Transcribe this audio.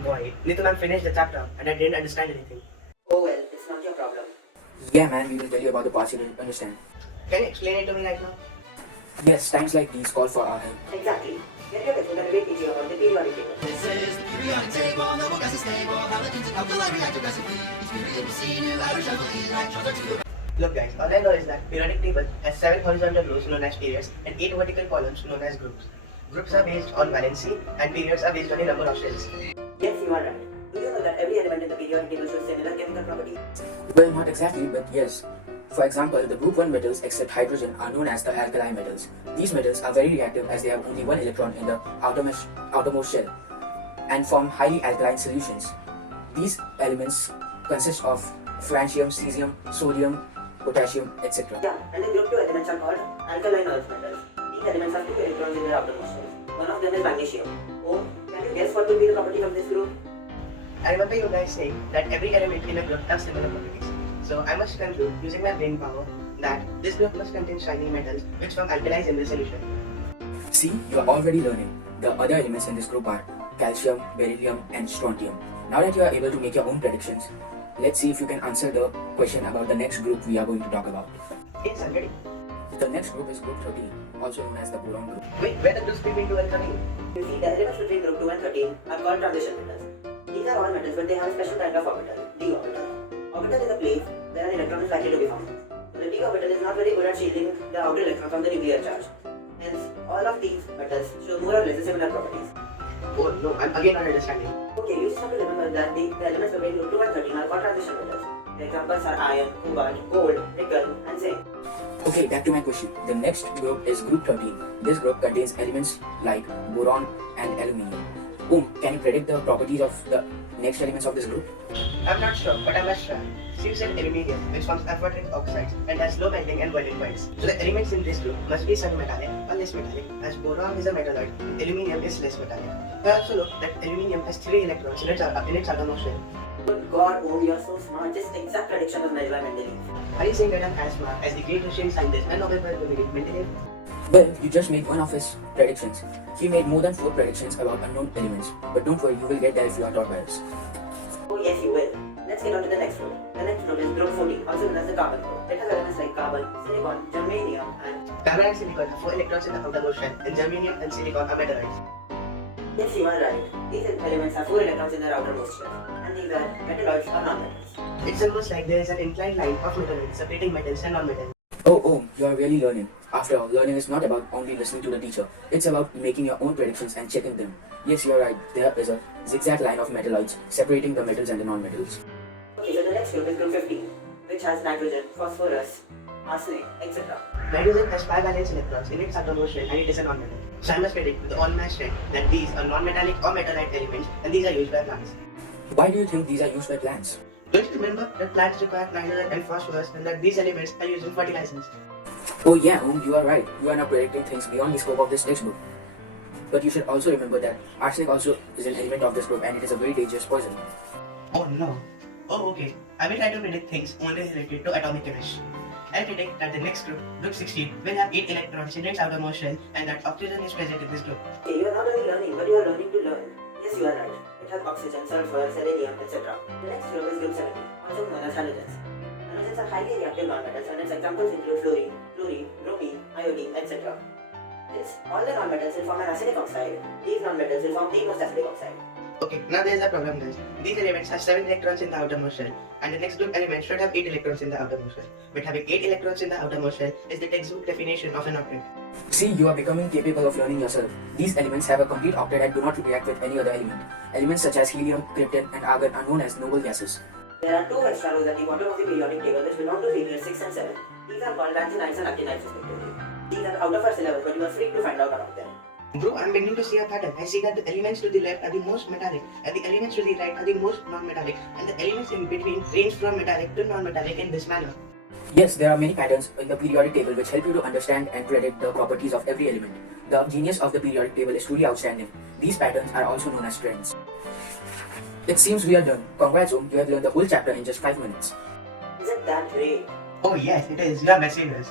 Boy, Nitu ma'am finished the chapter and I didn't understand anything. Oh well, it's not your problem. Yeah, man, we will tell you about the parts you didn't understand. Can you explain it to me right now? Yes, times like these call for our help. Exactly. Get your textbook and read each year about the periodic table. This is the periodic table, noble gases stable, halogens and alkali react aggressively. Each period will see new average level electrons are two. Look guys, all I know is that periodic table has 7 horizontal rows known as periods and 8 vertical columns known as groups. Groups are based on valency and periods are based on the number of shells. Yes, you are right. Do you know that every element in the periodic table shows similar chemical properties? Well, not exactly, but yes. For example, the group 1 metals except hydrogen are known as the alkali metals. These metals are very reactive as they have only one electron in the outermost shell and form highly alkaline solutions. These elements consist of francium, cesium, sodium, potassium, etc. Yeah, and the group 2 elements are called alkaline earth metals. These elements have 2 electrons in their outermost shell. One of them is magnesium. Oh, can you guess what will be the property of this group? I remember you guys saying that every element in a group has similar properties. So I must conclude using my brain power that this group must contain shiny metals which form alkalis in the solution. See, you are already learning. The other elements in this group are calcium, beryllium, and strontium. Now that you are able to make your own predictions, let's see if you can answer the question about the next group we are going to talk about. Yes, I'm ready. The next group is group 13, also known as the boron group. Wait, where the groups between 2 and 13? You see, the elements between group 2 and 13 are called transition metals. These are all metals but they have a special kind of orbital, d orbital. Orbital is a place where an electron is likely to be found. The d orbital is not very good at shielding the outer electron from the nuclear charge. Hence, all of these metals show more or less similar properties. Oh no, I'm again not understanding. Okay, you just have to remember that the elements between group 2 and 13 are called transition metals. The examples are iron, cobalt, gold, nickel, and zinc. Okay, back to my question. The next group is group 13. This group contains elements like boron and aluminium. Can you predict the properties of the next elements of this group? I'm not sure, but I must try. So you said aluminium, which forms alpha-trig oxides and has low melting and boiling points. So the elements in this group must be semi-metallic or less metallic, as boron is a metalloid, aluminium is less metallic. I also know that aluminium has 3 electrons in its outermost shell. Good God, oh, you're so smart. This exact prediction was made by Mendeleev. Are you saying that I'm as smart as the great Russian scientist and Nobel Prize winner Mendeleev? Well, you just made one of his predictions. He made more than 4 predictions about unknown elements. But don't worry, you will get there if you are taught by us. Oh yes, you will. Let's get on to the next group. The next group is group 14, also known as the carbon group. It has elements like carbon, silicon, germanium, and... Carbon and silicon have 4 electrons in the outermost shell, and germanium and silicon are metalloids. Yes, you are right. These elements have 4 electrons in their outermost shell, and these are metalloids or non-metals. It's almost like there is an inclined line of metalloids separating metals and non-metals. Oh, you are really learning. After all, learning is not about only listening to the teacher. It's about making your own predictions and checking them. Yes, you are right. There is a zigzag line of metalloids separating the metals and the non-metals. Okay, so the next group is group 15, which has nitrogen, phosphorus, arsenic, etc. Nitrogen has 5 valence electrons in its outermost shell and it is a non-metal. So I must predict with all my strength that these are non-metallic or metallite elements and these are used by plants. Why do you think these are used by plants? Don't you remember that plants require nitrogen and phosphorus and that these elements are used in fertilizers? Oh yeah, you are right. You are not predicting things beyond the scope of this textbook. But you should also remember that arsenic also is an element of this group and it is a very dangerous poison. Oh no. Oh okay. I will try to predict things only related to atomic chemistry. I predict that the next group, group 16, will have 8 electrons in its outermost shell and that oxygen is present in this group. Okay, you are not only learning, but you are learning to learn. Yes, you are right. It has oxygen, sulfur, selenium, etc. The next group is group 17, also known as halogens. Halogens are highly reactive nonmetals and its examples include fluorine, bromine, iodine, etc. Since all the nonmetals will form an acidic oxide, these nonmetals will form the most acidic oxide. Okay, now there is a problem guys. These elements have 7 electrons in the outermost shell and the next group element should have 8 electrons in the outermost shell. But having 8 electrons in the outermost shell is the textbook definition of an octet. See, you are becoming capable of learning yourself. These elements have a complete octet and do not react with any other element. Elements such as helium, krypton, and argon are known as noble gases. There are 2 extra rows at the bottom of the periodic table which belong to periods 6 and 7. These are called lanthanides and actinides respectively. These are out of our syllabus, but you are free to find out about them. Bro, I'm beginning to see a pattern. I see that the elements to the left are the most metallic and the elements to the right are the most non-metallic and the elements in between range from metallic to non-metallic in this manner. Yes, there are many patterns in the periodic table which help you to understand and predict the properties of every element. The genius of the periodic table is truly outstanding. These patterns are also known as trends. It seems we are done. Congrats, you have learned the whole chapter in just 5 minutes. Isn't that great? Oh yes, it is. You are my saviors.